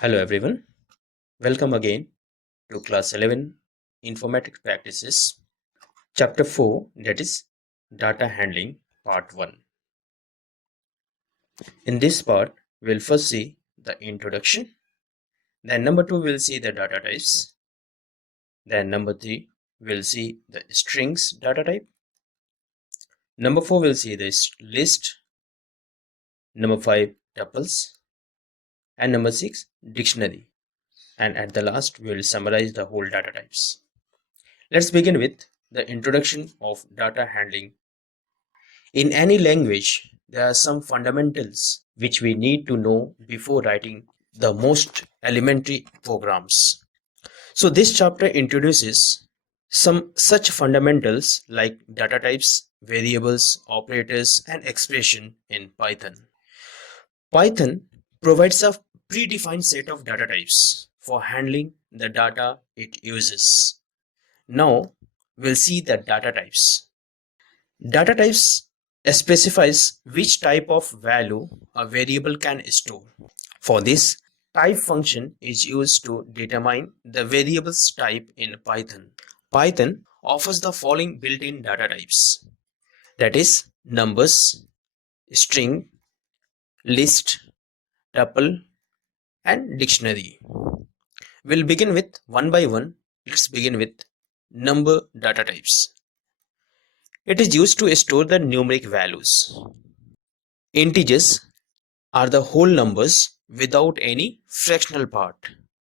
Hello everyone, welcome again to class 11 Informatics Practices, Chapter 4, that is Data Handling Part 1. In this part, we'll first see the introduction, then number 2 we'll see the data types, then number 3 we'll see the strings data type, number 4 we'll see this list, number 5 tuples, and number 6 dictionary, and at the last we will summarize the whole data types. Let's begin with the introduction of data handling. In any language, there are some fundamentals which we need to know before writing the most elementary programs. So this chapter introduces some such fundamentals like data types, variables, operators, and expression in Python. Python provides a predefined set of data types for handling the data it uses. Now we'll see the data types. Data types specifies which type of value a variable can store. For this, type function is used to determine the variable's type in Python. Python offers the following built-in data types, that is numbers, string, list, tuple, and dictionary. We'll begin with one by one. Let's begin with number data types. It is used to store the numeric values. Integers are the whole numbers without any fractional part.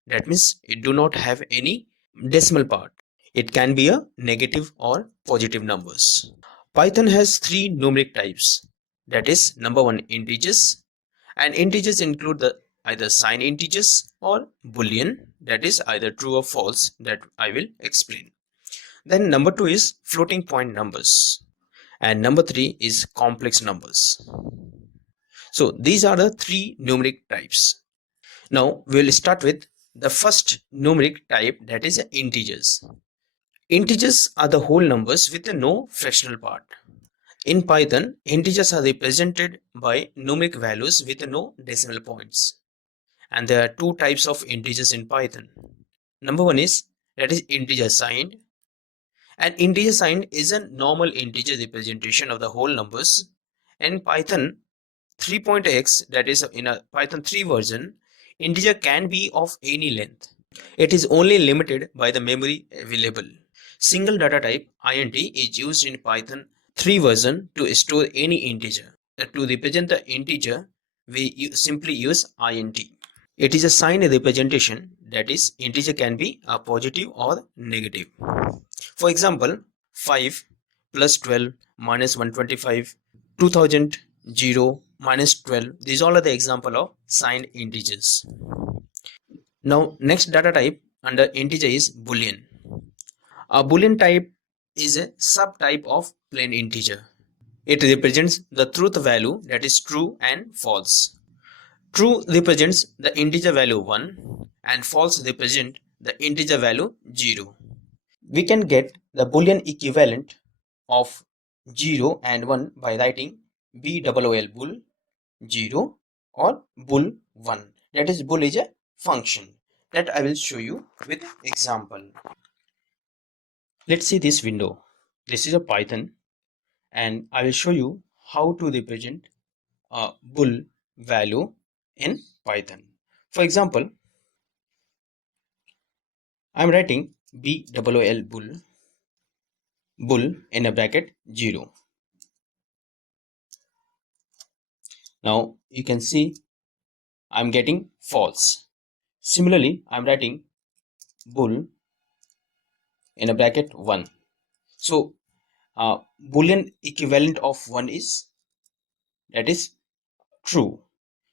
That means it do not have any decimal part. It can be a negative or positive numbers. Python has three numeric types. That is number one, integers, and integers include the either signed integers or boolean, that is either true or false, that I will explain. Then number two is floating point numbers, and number three is complex numbers. So these are the three numeric types. Now we'll start with the first numeric type, that is integers. Integers are the whole numbers with no fractional part. In Python, integers are represented by numeric values with no decimal points. And there are two types of integers in Python. Number one is, that is integer signed. And integer signed is a normal integer representation of the whole numbers. In Python 3.x, that is in a Python 3 version, integer can be of any length. It is only limited by the memory available. Single data type int is used in Python 3 version to store any integer. To represent the integer, we simply use int. It is a signed representation, that is integer can be a positive or negative. For example, 5 plus 12 minus 125, 2000, 0, minus 12. These all are the example of signed integers. Now next data type under integer is boolean. A boolean type is a subtype of plain integer. It represents the truth value, that is true and false. True represents the integer value 1 and false represent the integer value 0. We can get the boolean equivalent of 0 and 1 by writing bool bool 0 or bool 1. That is, bool is a function that I will show you with example. Let's see this window. This is a Python and I will show you how to represent a bool value in Python. For example, I am writing bool bool in a bracket 0. Now you can see I am getting false. Similarly, I am writing bool in a bracket 1. So boolean equivalent of 1 is, that is true.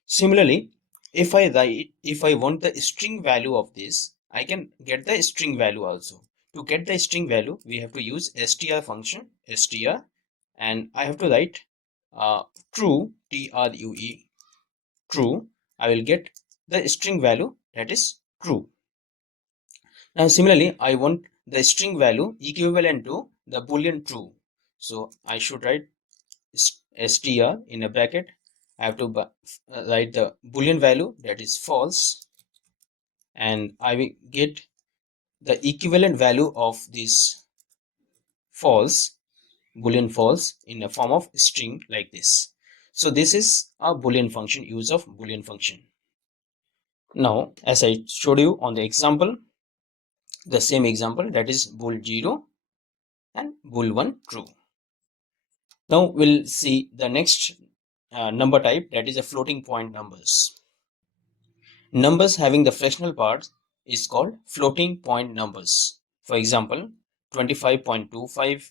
Similarly, if I want the string value of this, I can get the string value also. To get the string value, we have to use str function, str, and I have to write true, true, true. I will get the string value, that is true. Now similarly, I want the string value equivalent to the boolean true. So I should write str in a bracket. I have to write the boolean value, that is false, and I will get the equivalent value of this false, boolean false, in a form of string like this. So this is a boolean function, use of boolean function. Now, as I showed you on the example, the same example, that is bool 0 and bool 1 true. Now we'll see the next number type, that is a floating point numbers. Numbers having the fractional part is called floating point numbers. For example, 25.25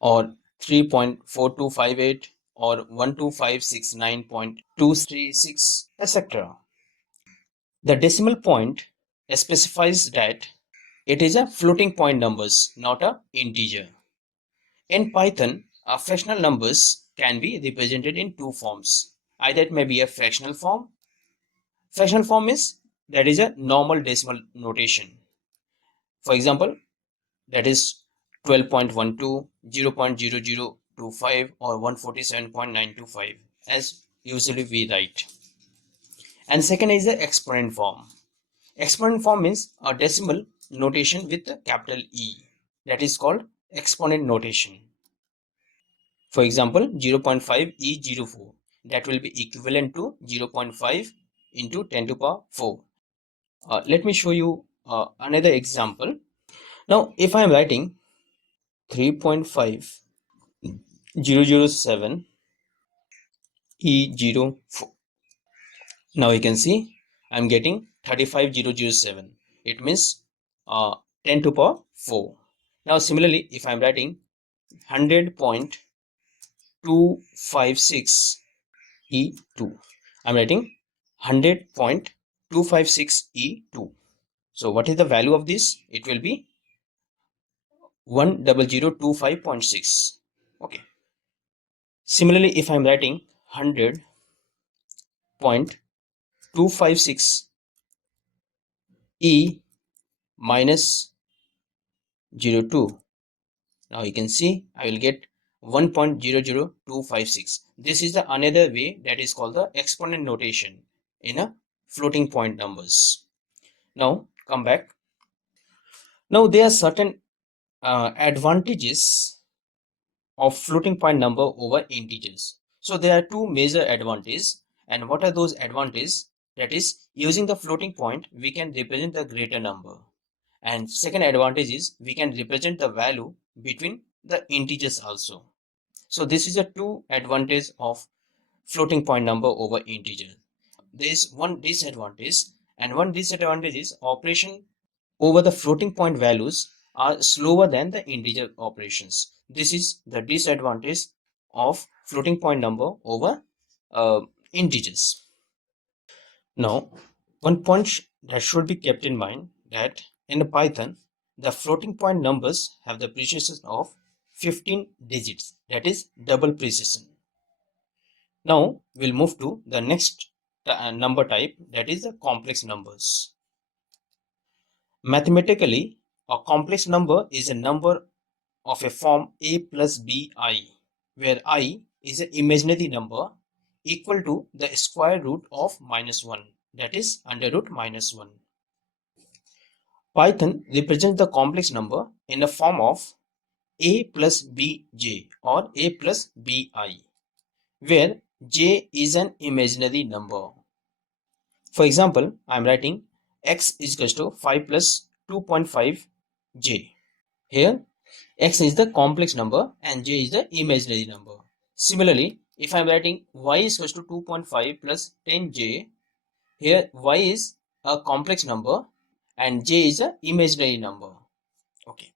or 3.4258 or 12569.236, etc. The decimal point specifies that it is a floating point numbers, not a integer. In Python, fractional numbers can be represented in two forms. Either it may be a fractional form. Fractional form is, that is a normal decimal notation. For example, that is 12.12, 0.0025 or 147.925, as usually we write. And second is the exponent form. Exponent form means a decimal notation with a capital E. That is called exponent notation. For example, 0.5 E04, that will be equivalent to 0.5 into 10 to the power 4. Let me show you another example. Now, if I am writing 3.5007 E04, now you can see I am getting 35007. It means 10 to the power 4. Now, similarly, if I am writing 100.256 E2, I am writing 100.256 E2. So, what is the value of this? It will be 10025.6. Okay. Similarly, if I am writing 100.256 E minus 02, now you can see I will get 1.00256. This is the another way, that is called the exponent notation in a floating point numbers. Now come back. Now there are certain advantages of floating point number over integers. So there are two major advantages. And what are those advantages? That is, using the floating point, we can represent the greater number. And second advantage is we can represent the value between the integers also. So this is a two advantage of floating point number over integer. There is one disadvantage, and one disadvantage is operation over the floating point values are slower than the integer operations. This is the disadvantage of floating point number over integers. Now, one point that should be kept in mind, that in Python, the floating point numbers have the precision of 15 digits, that is double precision. Now, we'll move to the next number type, that is the complex numbers. Mathematically, a complex number is a number of a form a plus bi, where I is an imaginary number equal to the square root of -1, that is under root -1. Python represents the complex number in the form of a plus bj or a plus bi, where j is an imaginary number. For example, I am writing x is equal to 5 plus 2.5 j. Here, x is the complex number and j is the imaginary number. Similarly, if I am writing y is equal to 2.5 plus 10j, here y is a complex number and j is an imaginary number. Okay.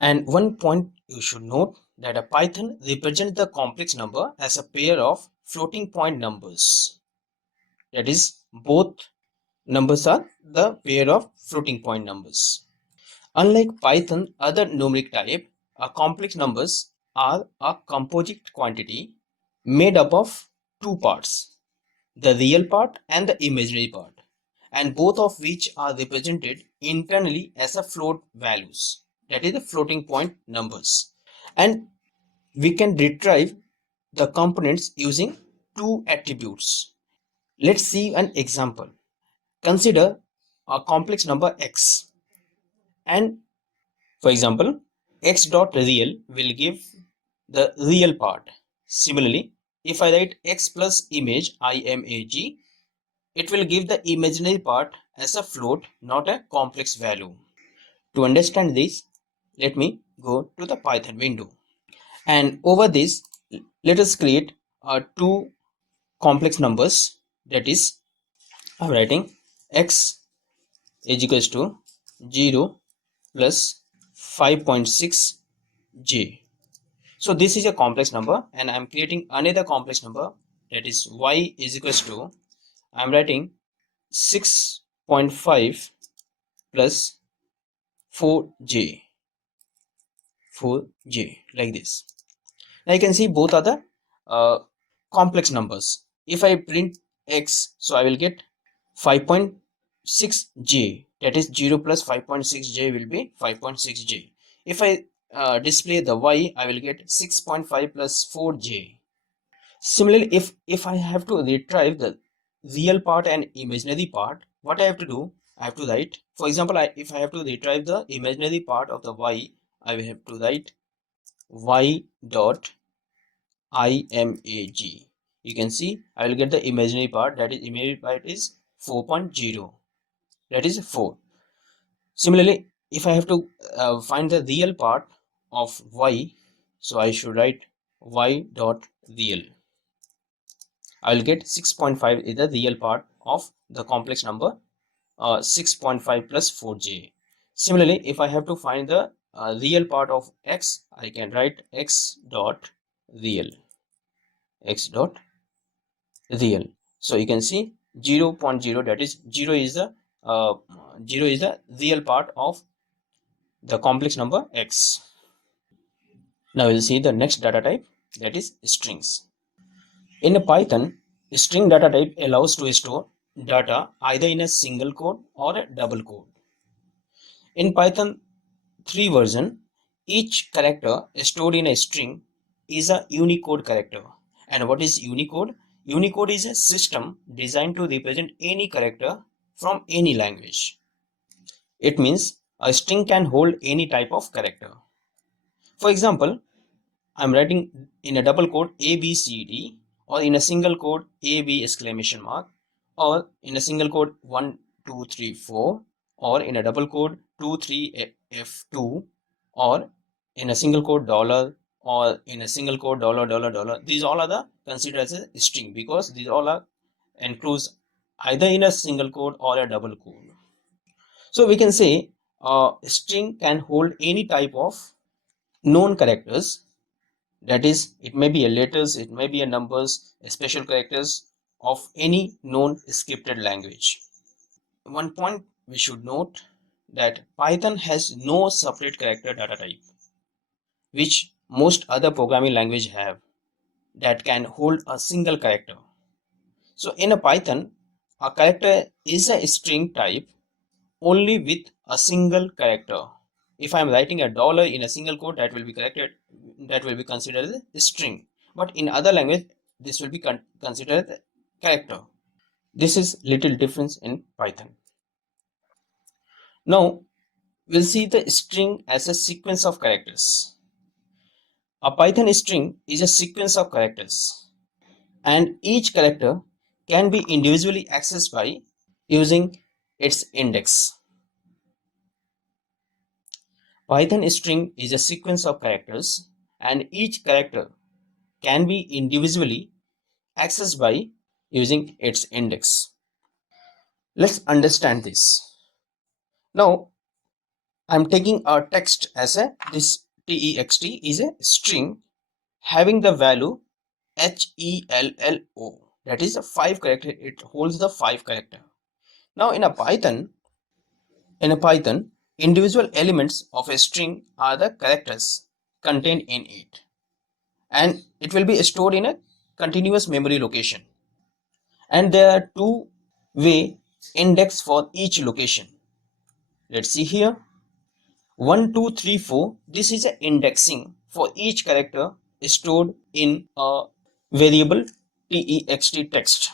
And one point you should note, that a Python represents the complex number as a pair of floating point numbers. That is, both numbers are the pair of floating point numbers. Unlike Python other numeric type, complex numbers are a composite quantity made up of two parts, the real part and the imaginary part, and both of which are represented internally as a float values, that is the floating point numbers. And we can retrieve the components using two attributes. Let's see an example. Consider a complex number x, and for example, x dot real will give the real part. Similarly, if I write x plus image imag, it will give the imaginary part as a float, not a complex value. To understand this, let me go to the Python window. And over this, let us create two complex numbers. That is, I'm writing x is equals to 0 plus 5.6 j. So this is a complex number, and I'm creating another complex number, that is y is equals to, I'm writing 6.5 plus 4j, like this. Now you can see both are the complex numbers. If I print x, so I will get 5.6j, that is 0 plus 5.6j will be 5.6j. If I display the y, I will get 6.5 plus 4j. Similarly, if I have to retrieve the real part and imaginary part, what I have to do, I have to write, for example, if I have to retrieve the imaginary part of the y, I will have to write y dot imag. You can see I will get the imaginary part, that is imaginary part is 4.0, that is 4. Similarly, if I have to find the real part of y, so I should write y dot real. I will get 6.5 is the real part of the complex number 6.5 plus 4j. Similarly, if I have to find the real part of x, I can write x dot real. So you can see 0.0, that is 0 is the uh, 0 is the real part of the complex number x. Now we'll see the next data type, that is strings. In a Python, string data type allows to store data either in a single code or a double code. In Python 3 version, each character stored in a string is a Unicode character. And what is Unicode? Unicode is a system designed to represent any character from any language. It means a string can hold any type of character. For example, I'm writing in a double quote A B C D, or in a single quote A B exclamation mark, or in a single quote 1 2 3 4, or in a double quote 2 3 F2, or in a single quote dollar, or in a single quote dollar dollar dollar. These all are the considered as a string because these all are enclosed either in a single quote or a double quote. So we can say a string can hold any type of known characters, that is, it may be a letters, it may be a numbers, a special characters of any known scripted language. One point we should note that Python has no separate character data type, which most other programming language have, that can hold a single character. So in a Python, a character is a string type only with a single character. If I am writing a dollar in a single quote, that will be corrected, that will be considered as a string. But in other language, this will be considered as a character. This is little difference in Python. Now we'll see the string as a sequence of characters. A Python string is a sequence of characters, and each character can be individually accessed by using its index. Python string is a sequence of characters, and each character can be individually accessed by using its index. Let's understand this. Now, I'm taking a text as a, this text is a string having the value HELLO. That is a 5 character. It holds the 5 character. Now in a Python, individual elements of a string are the characters contained in it, and it will be stored in a continuous memory location. And there are two-way index for each location. Let's see here. 1 2 3 4. This is an indexing for each character stored in a variable text,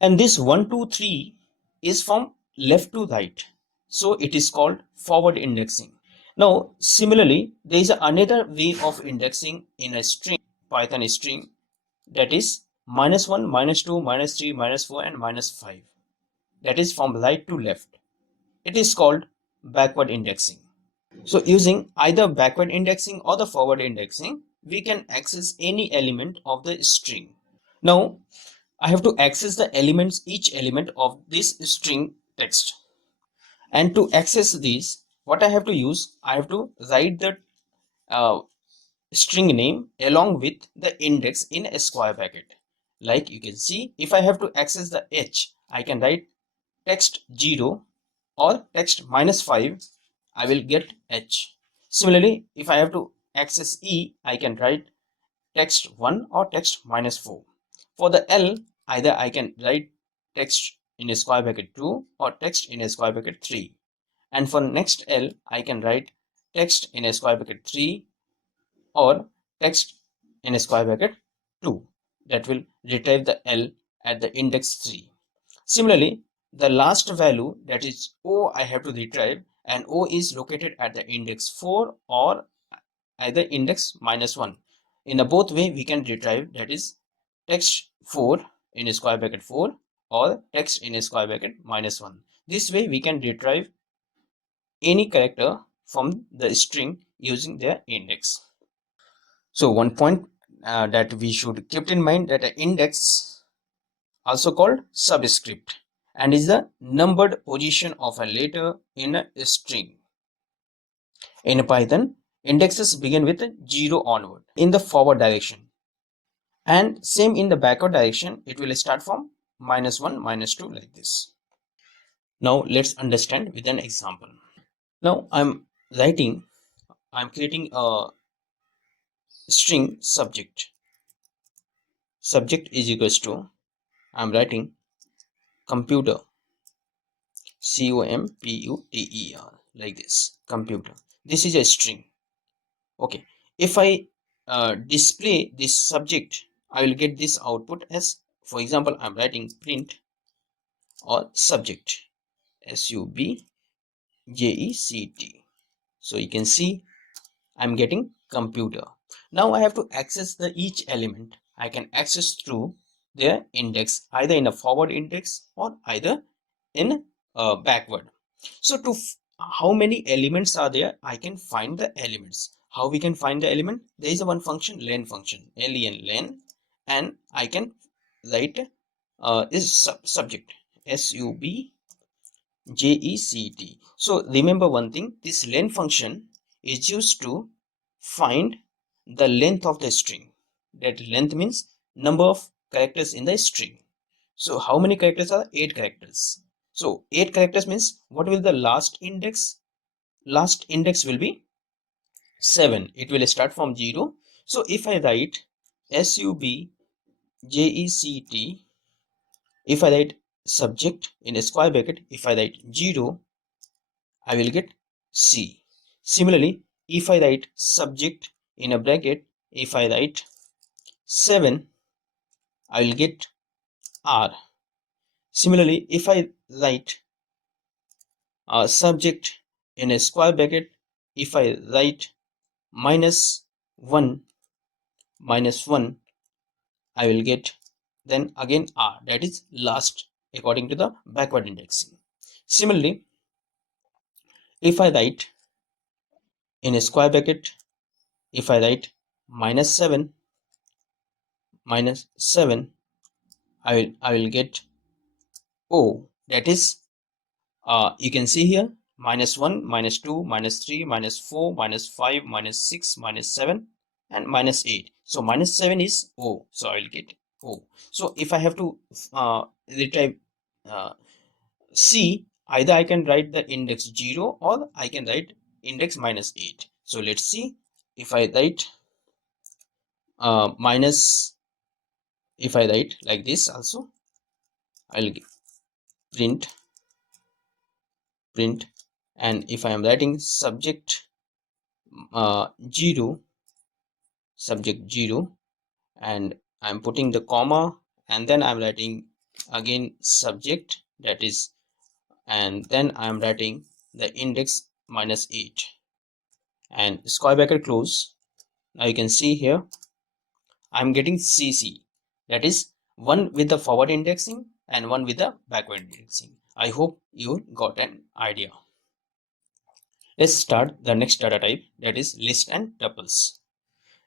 and this 1 2 3 is from left to right. So it is called forward indexing. Now, similarly, there is another way of indexing in a string, Python string, that is -1, -2, -3, -4, and -5. That is from right to left. It is called backward indexing. So using either backward indexing or the forward indexing, we can access any element of the string. Now, I have to access the elements, each element of this string text. And to access these, what I have to use, I have to write the uh, string name along with the index in a square bracket. Like you can see, if I have to access the h, I can write text 0 or text -5, I will get h. Similarly, if I have to access e, I can write text 1 or text -4. For the L, either I can write text in a square bracket 2 or text in a square bracket 3. And for next L, I can write text in a square bracket 3 or text in a square bracket 2. That will retrieve the L at the index 3. Similarly, the last value, that is O, I have to retrieve, and O is located at the index 4 or either index -1. In the both way we can retrieve, that is text 4 in a square bracket 4 or text in a square bracket -1. This way we can retrieve any character from the string using their index. So one point that we should keep in mind, that an index, also called subscript, and is the numbered position of a letter in a string. In Python, indexes begin with 0 onward in the forward direction, and same in the backward direction, it will start from -1, -2, like this. Now let's understand with an example. Now I'm creating a string subject. Subject is equals to, I'm writing computer, computer, like this, computer. This is a string. Okay, if I display this subject, I will get this output as, for example, I'm writing print or subject, subject. So you can see I'm getting computer. Now I have to access the each element. I can access through their index, either in a forward index or either in backward. So how many elements are there, I can find the elements. How we can find the element? There is a one function, len function, len, and I can write is subject, subject. So remember one thing, this len function is used to find the length of the string. That length means number of characters in the string. So how many characters are? 8 characters. So 8 characters means what will the last index? Last index will be 7. It will start from 0. So if I write subject, if I write subject in a square bracket, if I write 0, I will get C. Similarly, if I write subject in a bracket, if I write 7, I will get R. Similarly, if I write subject in a square bracket, if I write -1, I will get then again R, that is last according to the backward indexing. Similarly, if I write in a square bracket, if I write -7, I will get O, that is you can see here -1, -2, -3, -4, -5, -6, -7, and -8. So -7 is O, so I will get O. So if I have to retrieve C, either I can write the index 0 or I can write index -8. So let's see, if I write minus, if I write like this also, I'll print, and if I am writing subject 0, subject 0, and I'm putting the comma, and then I'm writing again subject, that is, and then I am writing the index -8 and square bracket close. Now you can see here I'm getting CC, that is one with the forward indexing and one with the backward indexing. I hope you got an idea. Let's start the next data type, that is list and tuples.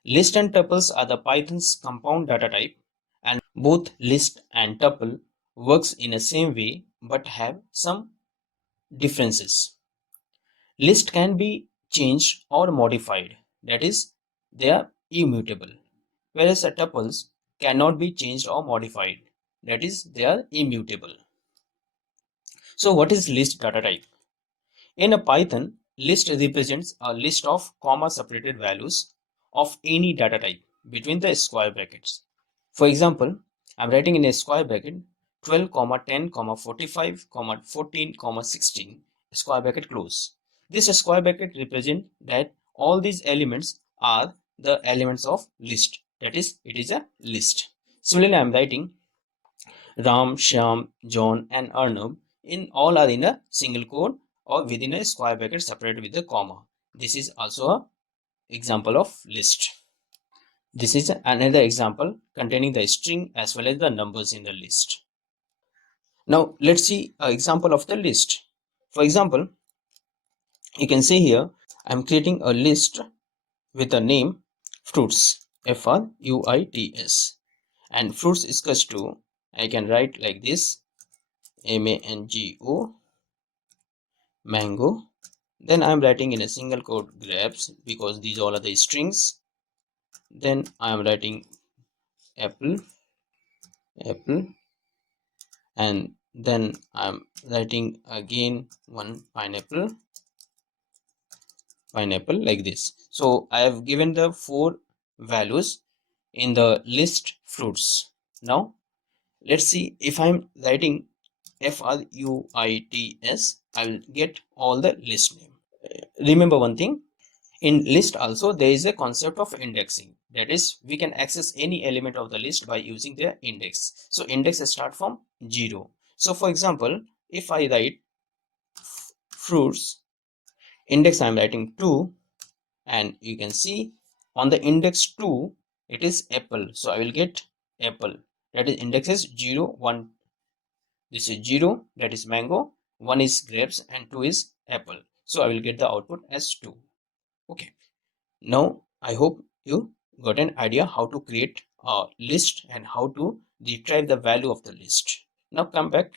List and tuples are the Python's compound data type, and both list and tuple works in the same way but have some differences. List can be changed or modified, that is, they are immutable, whereas tuples cannot be changed or modified, that is, they are immutable. So what is list data type? In a Python, list represents a list of comma separated values of any data type between the square brackets. For example, I'm writing in a square bracket 12, 10, 45, 14, 16, square bracket close. This square bracket represents that all these elements are the elements of list. That is, it is a list. Similarly, I'm writing Ram, Shyam, John, and Arnab in all are in a single quote or within a square bracket separated with a comma. This is also a example of list. This is another example containing the string as well as the numbers in the list. Now let's see an example of the list. For example, you can see here I'm creating a list with the name fruits, Fruits, and fruits is equals to, I can write like this, mango, mango. Then I'm writing in a single quote grapes because these all are the strings. Then I'm writing apple, apple, and then I'm writing again one pineapple, pineapple, like this. So I have given the 4 values in the list fruits. Now let's see if I'm writing fruits, I will get all the list name. Remember one thing, in list also there is a concept of indexing, that is we can access any element of the list by using their index. So index start from 0. So for example, if I write fruits, index I am writing 2, and you can see on the index 2 it is apple, so I will get apple, that is index is 0, 1, this is 0, that is mango, 1 is grapes, and 2 is apple, so I will get the output as 2. Okay, now I hope you got an idea how to create a list and how to retrieve the value of the list. Now come back.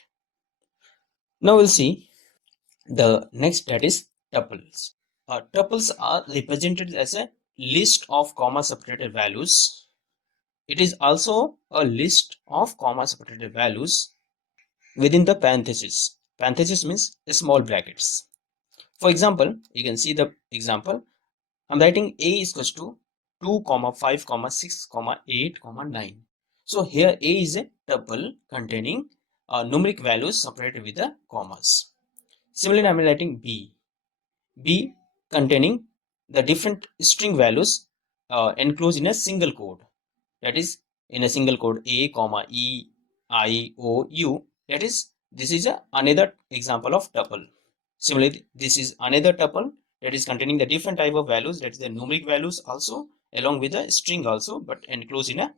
Now we'll see the next, that is tuples. Tuples are represented as a list of comma separated values. It is also a list of comma separated values within the parentheses. Parentheses means small brackets. For example, you can see the example. I'm writing a is equals to 2, 5, 6, 8, 9. So here a is a tuple containing numeric values separated with the commas. Similarly, I'm writing b containing the different string values enclosed in a single code. That is in a single code a, e, I, o, u. That is, this is another example of tuple. Similarly, this is another tuple that is containing the different type of values, that is the numeric values also along with a string also, but enclosed in a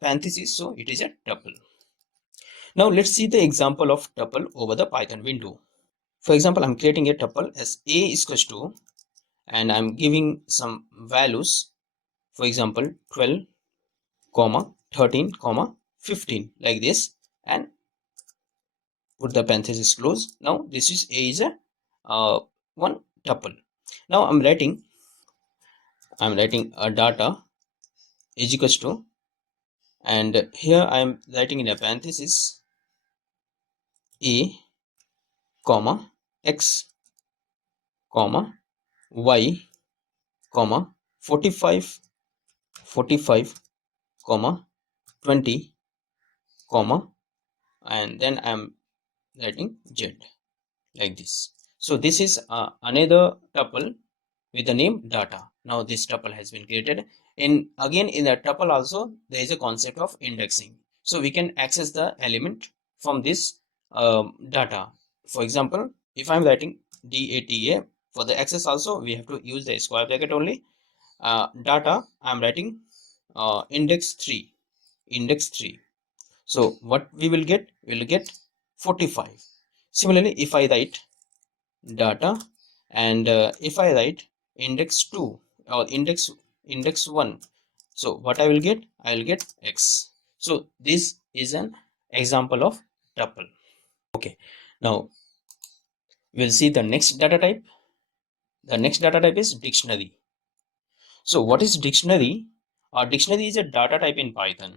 parenthesis, so it is a tuple. Now let's see the example of tuple over the Python window. For example, I'm creating a tuple as a is equals to, and I'm giving some values, for example 12, 13, 15, like this, and put the parenthesis close. Now this is a is a one tuple. Now I'm writing a data is equals to, and here I am writing in a parenthesis a, comma x, comma y, comma 45, comma 20, comma, and then I am writing z, like this. So this is another tuple with the name data. Now this tuple has been created. Again in the tuple also there is a concept of indexing. So we can access the element from this data for example, if I'm writing data, for the access also we have to use the square bracket only. Data, I'm writing index 3. So what we will get? We will get 45. Similarly, if I write data and if I write index 2 or index 1, so what I will get? I will get x. So this is an example of tuple. Okay, now we'll see the next data type. The next data type is dictionary. So what is dictionary? Dictionary is a data type in Python,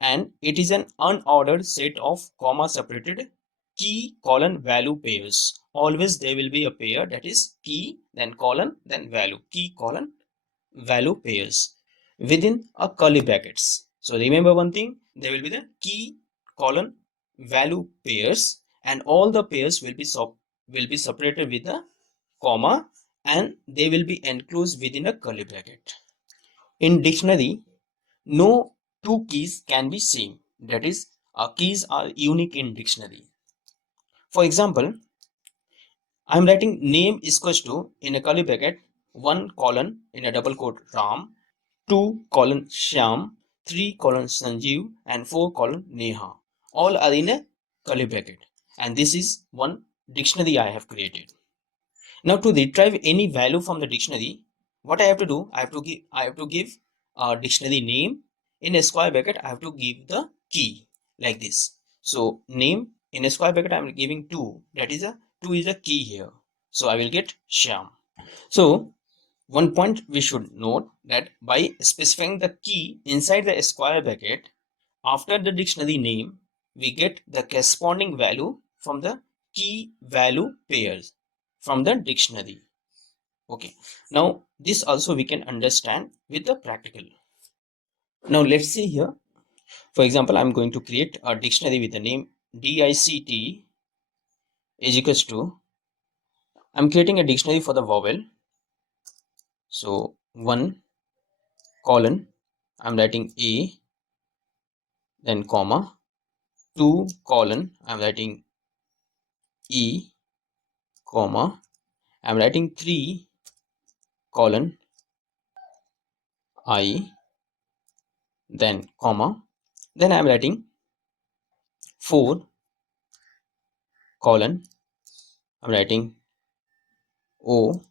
and it is an unordered set of comma separated key colon value pairs. Always there will be a pair, that is key then colon then value, key colon value pairs within a curly brackets. So remember one thing, there will be the key colon value pairs, and all the pairs will be separated with a comma, and they will be enclosed within a curly bracket. In dictionary, no two keys can be same. That is, keys are unique in dictionary. For example, I am writing name is equals to in a curly bracket 1 colon in a double quote Ram, 2 colon Shyam, 3 colon Sanjeev, and 4 colon Neha. All are in a curly bracket, and this is one dictionary I have created. Now to retrieve any value from the dictionary, what I have to do, I have to give a dictionary name. In a square bracket, I have to give the key like this. So name in a square bracket, I am giving 2. That is a 2 is a key here. So I will get Shyam. So one point we should note that by specifying the key inside the square bracket after the dictionary name, we get the corresponding value from the key value pairs from the dictionary. Okay, now this also we can understand with the practical. Now let's see here. For example, I'm going to create a dictionary with the name DICT is equals to, I'm creating a dictionary for the vowel. So 1 colon, I'm writing A, then comma, 2 colon, I'm writing E, comma, I'm writing 3 colon I, then comma, then I'm writing 4 colon, I'm writing O,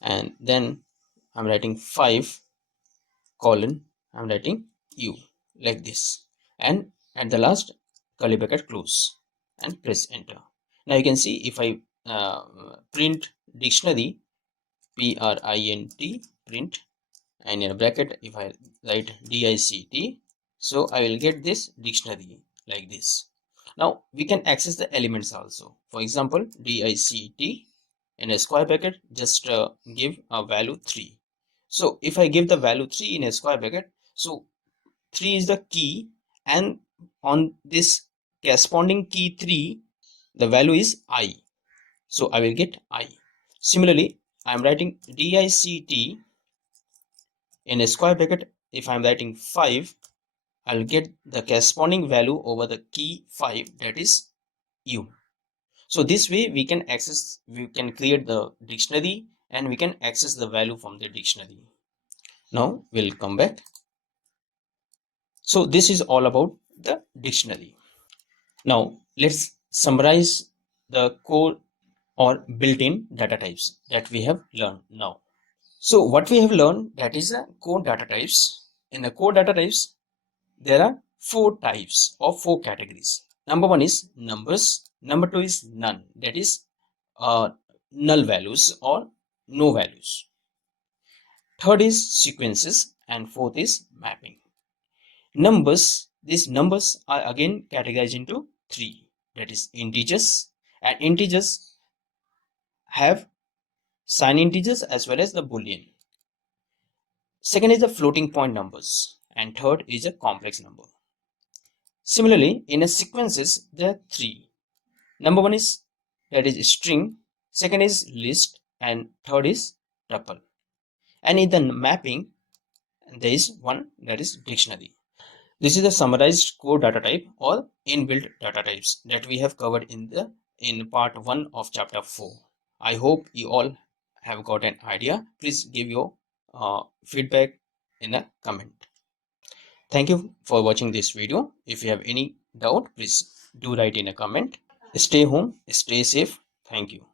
and then I'm writing 5 colon, I'm writing U, like this, and at the last curly bracket close and press enter. Now you can see if I print dictionary, print, and in a bracket if I write DICT, so I will get this dictionary like this. Now we can access the elements also. For example, DICT in a square bracket, just give a value 3. So if I give the value 3 in a square bracket, so 3 is the key, and on this corresponding key 3, the value is I. So I will get I. Similarly, I am writing DICT in a square bracket. If I am writing 5, I'll get the corresponding value over the key 5, that is U. So this way we can create the dictionary, and we can access the value from the dictionary. Now we'll come back. So this is all about the dictionary. Now let's summarize the core or built-in data types that we have learned now. So what we have learned, that is the core data types. In the core data types, there are 4 types or 4 categories. Number 1 is numbers. Number 2 is none, that is null values or no values. Third is sequences, and fourth is mapping. Numbers, these numbers are again categorized into 3, that is integers, and integers have sign integers as well as the boolean. Second is the floating point numbers, and third is a complex number. Similarly, in a sequences, there are 3. Number 1 is, that is string, second is list, and third is tuple. And in the mapping, there is one, that is dictionary. This is the summarized core data type or inbuilt data types that we have covered in part 1 of chapter 4. I hope you all have got an idea. Please give your feedback in a comment. Thank you for watching this video. If you have any doubt, please do write in a comment. Stay home, stay safe. Thank you.